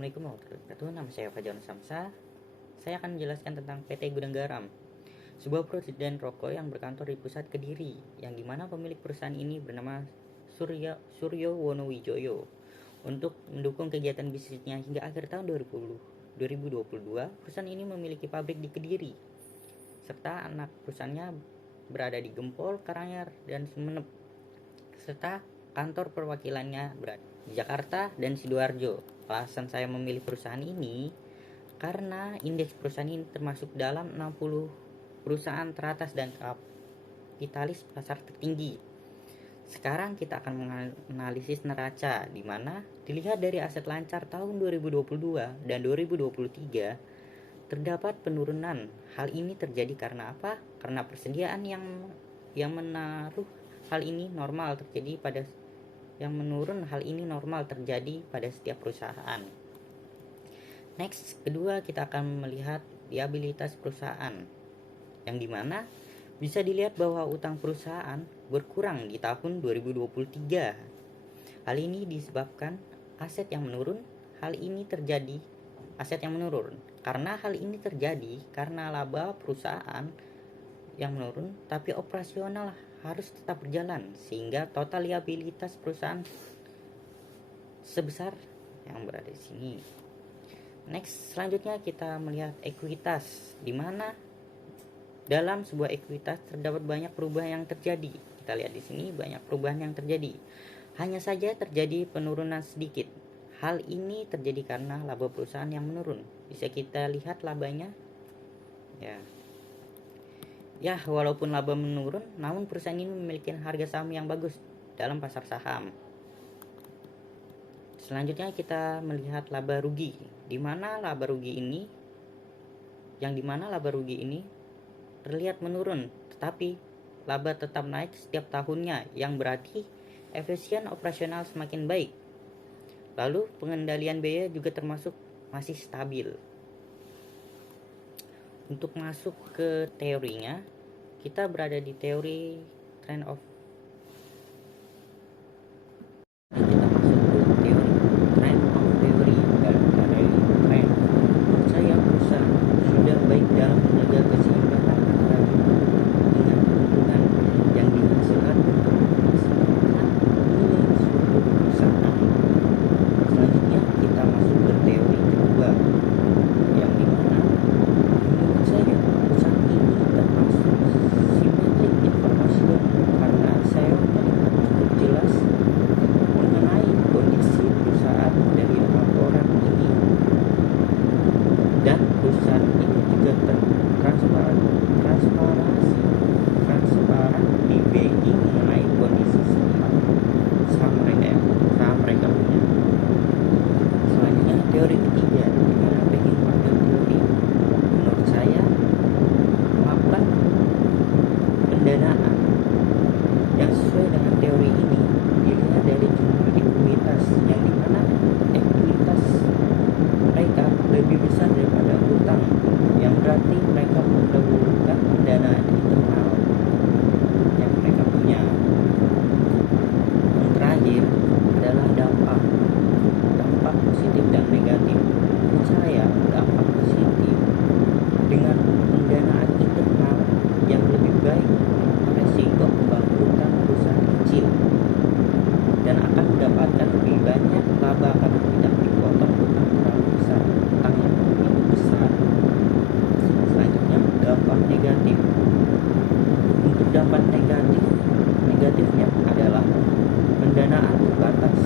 Assalamualaikum warahmatullahi wabarakatuh. Nama saya Fajar Samsa. Saya akan menjelaskan tentang PT Gudang Garam, sebuah produsen rokok yang berkantor di pusat Kediri, yang dimana pemilik perusahaan ini bernama Suryo Wonowijoyo. Untuk mendukung kegiatan bisnisnya hingga akhir tahun 2022, perusahaan ini memiliki pabrik di Kediri, serta anak perusahaannya berada di Gempol, Karanganyar, dan Sumeneb, serta kantor perwakilannya berada di Jakarta dan Sidoarjo. Alasan saya memilih perusahaan ini karena indeks perusahaan ini termasuk dalam 60 perusahaan teratas dan kapitalis pasar tertinggi. Sekarang kita akan menganalisis neraca, di mana dilihat dari aset lancar tahun 2022 dan 2023 terdapat penurunan. Hal ini terjadi karena apa? Karena persediaan yang menaruh hal ini normal terjadi pada yang menurun. Hal ini normal terjadi pada setiap perusahaan. Next, kedua kita akan melihat liabilitas perusahaan, yang dimana bisa dilihat bahwa utang perusahaan berkurang di tahun 2023. Hal ini disebabkan aset yang menurun. Karena hal ini terjadi karena laba perusahaan yang menurun, tapi operasional harus tetap berjalan, sehingga total liabilitas perusahaan sebesar yang berada di sini. Next, selanjutnya kita melihat ekuitas, di mana dalam sebuah ekuitas terdapat banyak perubahan yang terjadi. Kita lihat di sini banyak perubahan yang terjadi. Hanya saja terjadi penurunan sedikit. Hal ini terjadi karena laba perusahaan yang menurun. Bisa kita lihat labanya. Ya, walaupun laba menurun, namun perusahaan ini memiliki harga saham yang bagus dalam pasar saham. Selanjutnya kita melihat laba rugi, di mana laba rugi ini terlihat menurun, tetapi laba tetap naik setiap tahunnya, yang berarti efisien operasional semakin baik. Lalu pengendalian biaya juga termasuk masih stabil. Untuk masuk ke teorinya, kita berada di teori trend of theory. Dalam teori trend, menurut saya perusahaan sudah baik dalam menjaga keseimbangan antara dengan keuntungan yang dihasilkan untuk meningkatkan nilai suatu perusahaan. Selanjutnya kita masuk ke teori kedua, yang dimana menurut saya perusahaan ini termasuk simetrik informasional, karena saya melihat cukup jelas mengenai kondisi perusahaan dari laporan ini, dan perusahaan ini juga transparan di BI mengenai kondisi saham mereka punya. Selanjutnya teori ketiga, di mana backing pada teori, menurut saya melakukan pendanaan yang sesuai dengan teori ini dilihat dari jumlah ekuitas, yang dimana ekuitas mereka lebih besar daripada utang, yang berarti mereka mendahulukan pendanaan internal yang mereka punya. Yang terakhir adalah dampak positif dan negatif. Menurut saya dampak positif dengan pendanaan internal yang lebih baik, resiko kebangkrutan perusahaan kecil dan akan mendapatkan lebih banyak laba karena tidak dipotong utang terlalu besar, utang yang begitu besar. Selanjutnya dampak negatif. Untuk dampak negatifnya adalah pendanaan terbatas